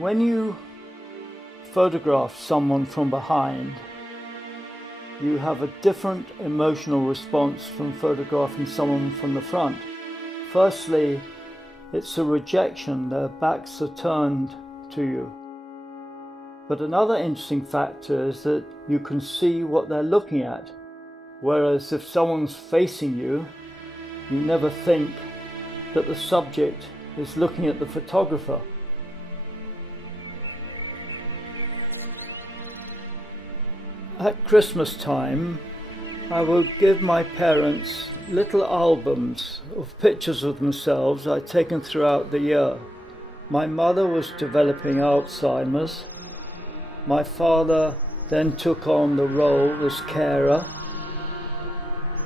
When you photograph someone from behind, you have a different emotional response from photographing someone from the front. Firstly, it's a rejection, their backs are turned to you. But another interesting factor is that you can see what they're looking at. Whereas if someone's facing you, you never think that the subject is looking at the photographer. At Christmas time, I would give my parents little albums of pictures of themselves I'd taken throughout the year. My mother was developing Alzheimer's. My father then took on the role as carer.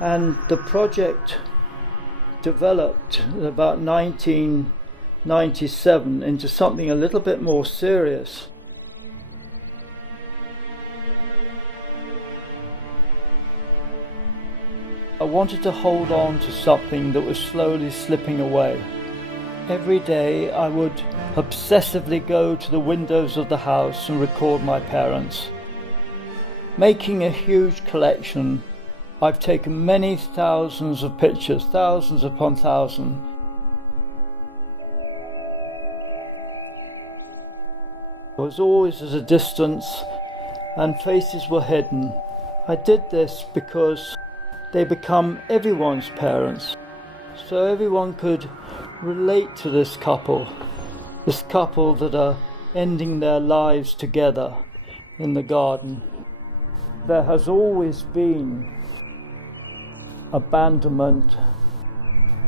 And the project developed in about 1997 into something a little bit more serious. I wanted to hold on to something that was slowly slipping away. Every day I would obsessively go to the windows of the house and record my parents. Making a huge collection, I've taken many thousands of pictures, thousands upon thousands. I was always at a distance and faces were hidden. I did this because they become everyone's parents, so everyone could relate to this couple that are ending their lives together in the garden. There has always been abandonment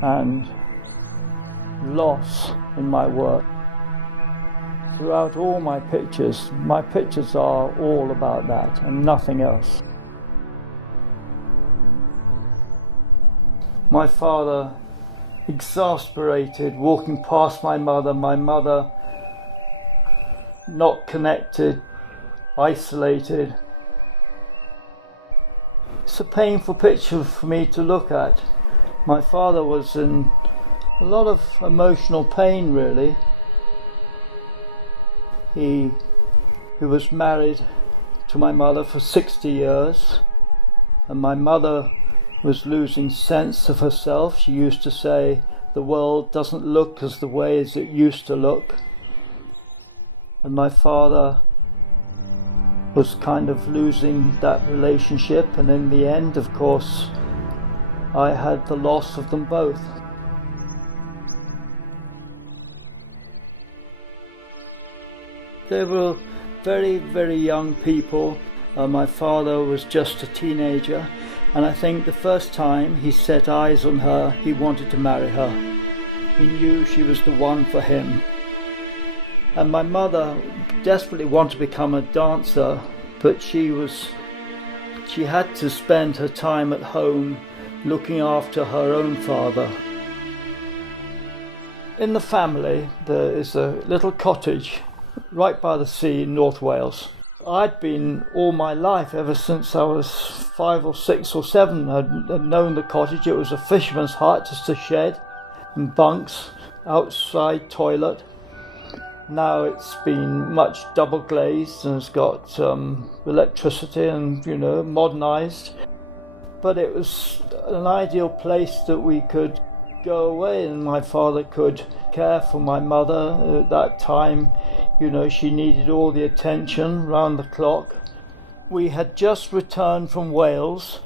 and loss in my work. Throughout all my pictures are all about that and nothing else. My father, exasperated, walking past my mother not connected, isolated. It's a painful picture for me to look at. My father was in a lot of emotional pain, really. He was married to my mother for 60 years, and my mother was losing sense of herself. She used to say, the world doesn't look as the way as it used to look. And my father was kind of losing that relationship, and in the end, of course, I had the loss of them both. They were very, very young people. My father was just a teenager, and I think the first time he set eyes on her, he wanted to marry her. He knew she was the one for him. And my mother desperately wanted to become a dancer, but she had to spend her time at home looking after her own father. In the family, there is a little cottage right by the sea in North Wales. I'd been all my life, ever since I was 5 or 6 or 7, I'd known the cottage. It was a fisherman's hut, just a shed and bunks, outside toilet. Now it's been much double glazed and it's got electricity and, modernized. But it was an ideal place that we could go away, and my father could care for my mother. At that time, she needed all the attention round the clock. We had just returned from Wales,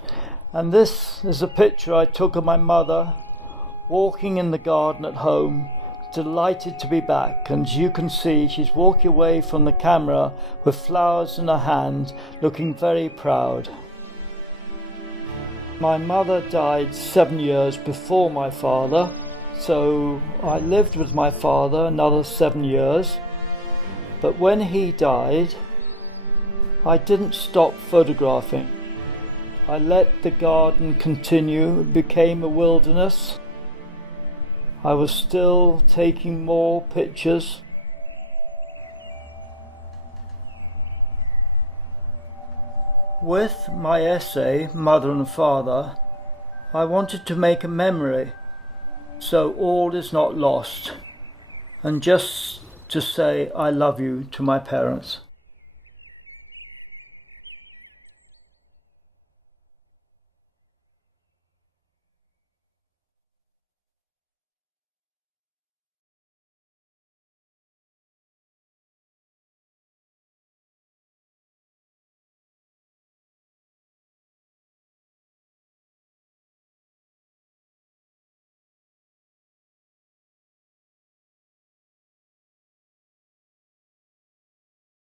and this is a picture I took of my mother walking in the garden at home, delighted to be back. And you can see she's walking away from the camera with flowers in her hand, looking very proud. My mother died 7 years before my father, so I lived with my father another 7 years. But when he died, I didn't stop photographing. I let the garden continue. It became a wilderness. I was still taking more pictures. With my essay, Mother and Father, I wanted to make a memory, so all is not lost, and just to say I love you to my parents.